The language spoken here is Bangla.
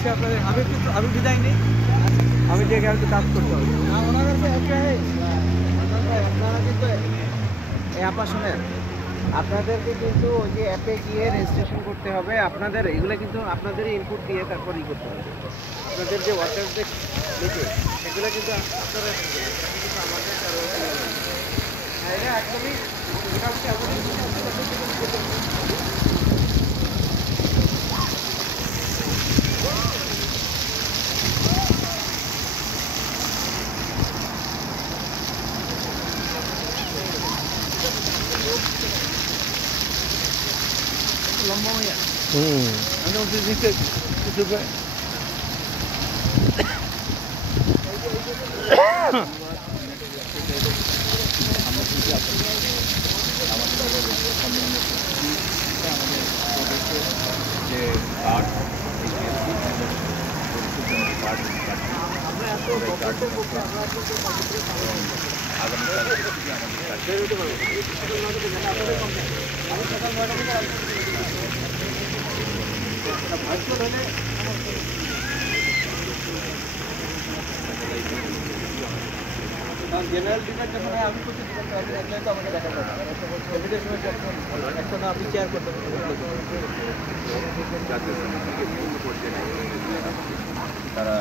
আমি বিদায় নেই, আমি যে একটু কাজ করতে হবে। আপনারা কিন্তু অ্যাপা শোনেন, আপনাদেরকে কিন্তু ওই যে অ্যাপে গিয়ে রেজিস্ট্রেশন করতে হবে। আপনাদের এগুলো কিন্তু আপনাদেরই ইনপুট দিয়ে তারপর ই করতে হবে। আপনাদের যে ওয়ার্কারদের লিখে সেগুলো কিন্তু আপনারা কিন্তু আমাদের হ্যাঁ, এটা একদমই মোটামুটি লম্বা হয়ে আমি দিতে কিছু যে কার্ড জেনারেল ডিনার যখন হয় আমি করতে দিতে তো আমাকে দেখা যাবে কম্পিটিশন একসাথে আপনি চেয়ার করতে তারা